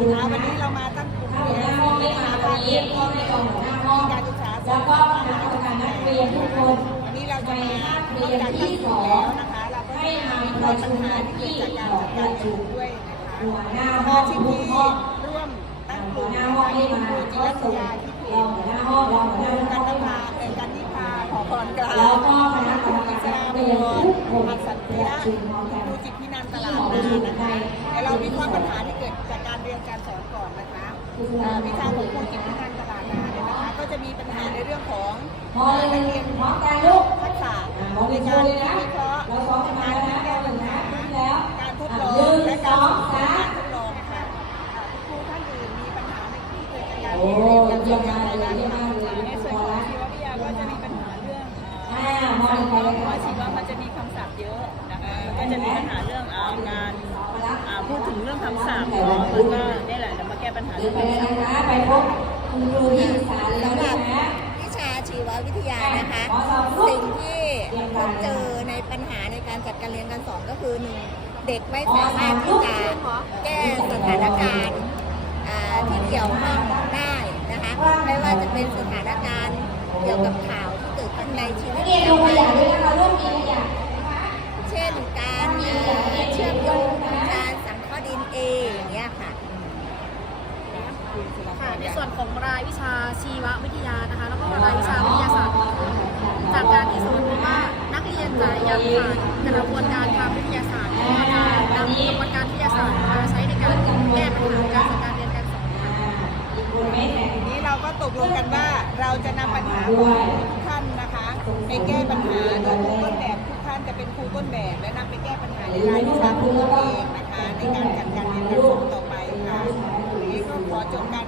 นะคะวันนี้เรามาตั้งกลุ่มเรียนนะคะการเรียนที่การศึกษาสาขาวันนี้เราจะมาร่วมตั้งกลุ่มแล้วนะคะเราก็จะมาวิเคราะห์ปัญหาที่เกิดจากการจัดการเรียนด้วยนะคะสมาชิกที่ร่วมตั้งกลุ่มนะคะมีคุณครูจิรัตยาที่เพจกันนภาเอ่อกันนิพาขอพรกลางคุณกิษราพรอัศสันติยะครูจิตพินันตลาดนานะคะเดี๋ยวเราวิเคราะห์ปัญหาที่ วิชาของครูจิตพินันตลาดนาเนี่ยนะคะก็จะมีปัญหาในเรื่องของการเอ่อนักเรียนทักษะในการคิดวิเคราะห์การคิดแก้ปัญหาการทดลองและการทดลองค่ะเอ่อครูท่านอื่นมีปัญหาในที่เกิดจากการเรียนการสอนอย่างไรบ้างคะในส่วนของชีววิทยาก็จะมีปัญหาเรื่องเอ่อเพราะชีวะมันจะมีคำศัพท์เยอะนะคะก็จะมีปัญหาเรื่องงานพูดถึงเรื่องคำศัพท์เนาะมัน ก็นี่แหละเรามาแก้ปัญหาเรื่องคำศัพท์ไปพบคุณครูที่ปรึกษาเลยสำหรับนะวิชาชีววิทยานะคะ สิ่งที่พบเจอในปัญหาในการจัดการเรียนการสอนก็คือหนึ่งเด็กไม่สามารถที่จะแก้สถานการณ์อ่าที่เกี่ยวข้องได้นะคะ ไม่ว่าจะเป็นสถานการณ์เกี่ยวกับข่าวที่เกิดขึ้นในชีวิตเรียนปดูระตัวอจำ ค่ะในส่วนของรายวิชาชีววิทยานะคะ แล้วก็รายวิชาวิทยาศาสตร์จากการที่สอนพบว่านักเรียนจะยังผ่านกระบวนการทางวิทยาศาสตร์และก็การนำกระบวนการวิทยาศาสตร์มาใช้ในการแก้ปัญหาการจัดการเรียนการสอนค่ะทีนี้เราก็ตกลงกันว่าเราจะนำปัญหาของทุกท่านนะคะไปแก้ปัญหาโดยครูต้นแบบทุกท่านจะเป็นครูต้นแบบ และนำไปแก้ปัญหาในรายวิชาของตัวเองนะคะในการจัดการเรียนการ tượng nào